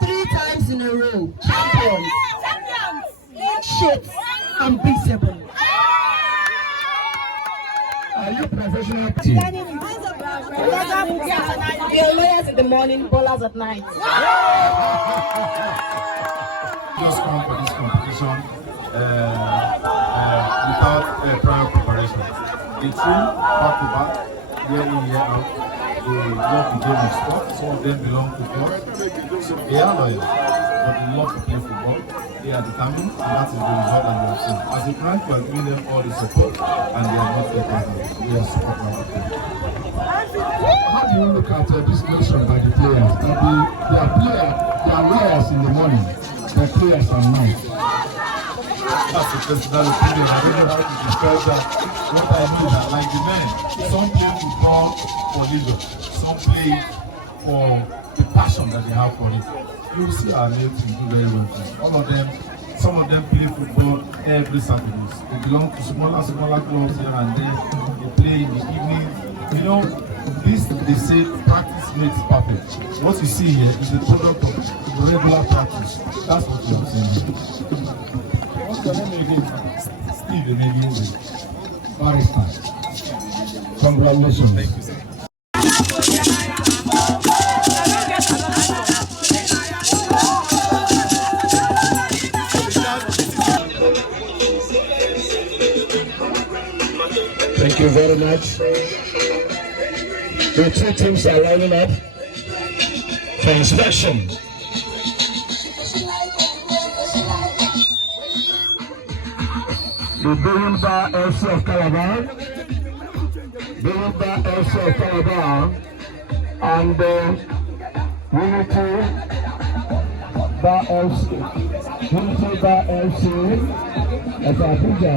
Three times in a row, champions, shit, unbeatable. Are you professional team? We are lawyers in the morning, ballers at night. Just come for this competition without prior preparation. They train back to back, year in, year out. They love the game of sport. Some of them belong to clubs. So they are loyal, but they love to play football. They are determined, and that is the result that you have seen. As a client, you are giving them all the support, and they are not their partners. They are support by the players. How do you look at this question by the players? That they are lawyers in the morning, the players at night. That's the personal opinion. I don't know how to describe that. What I know is that, like the men, some play football for leisure, some play for the passion that they have for it. You will see our male team do very well. All of them, some of them play football every Saturday. They belong to smaller clubs here and there. They play in the evening. You know, this they say practice makes perfect. What you see here is the product of regular practice. That's what you are saying. What's your name again? Steve Enugu. Barrister. Congratulations. Thank you, sir. Thank you very much. The two teams are lining up for inspection. The Mbah FC of Calabar, Mbah FC of Calabar, and Unity Mbah FC of Abuja.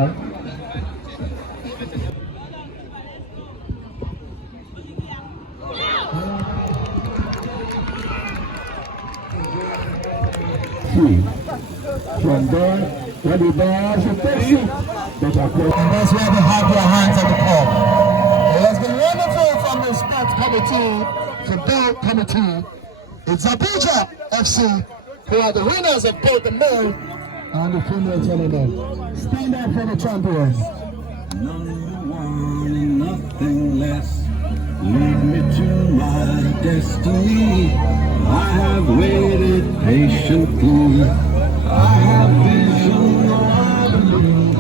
From there, where the ball should take you. And that's where they have their hands on the ball. It has been wonderful from the sports committee, football committee. It's Abuja FC who are the winners of both the male and the female tournament. Stand up for the champions. Number one and nothing less. Lead me to my destiny. I have waited patiently. I have vision, I believe.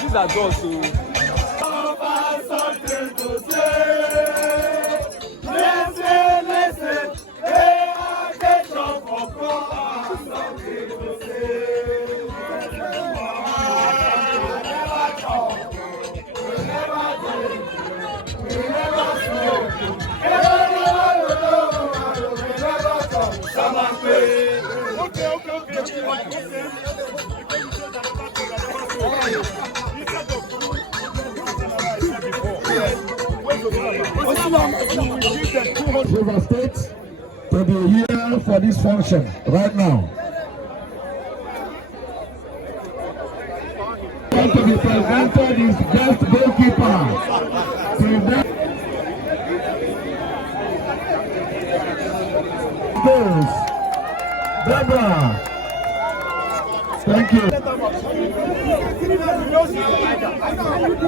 These are doors to. River State to be here for this function right now. To be presented is best goalkeeper. Goals. Deborah. Thank you.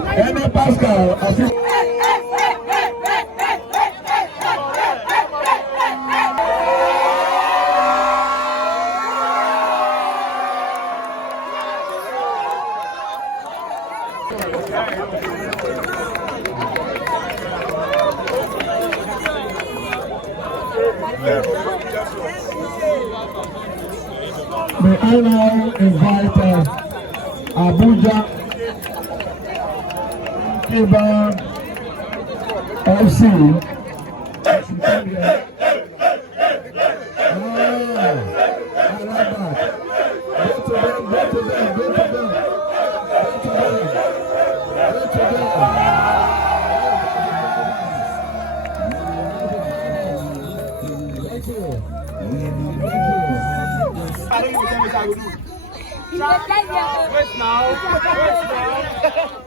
Emma Pascal. May I now invite Abuja Mbah FC. I like that. Go to them. Wait now.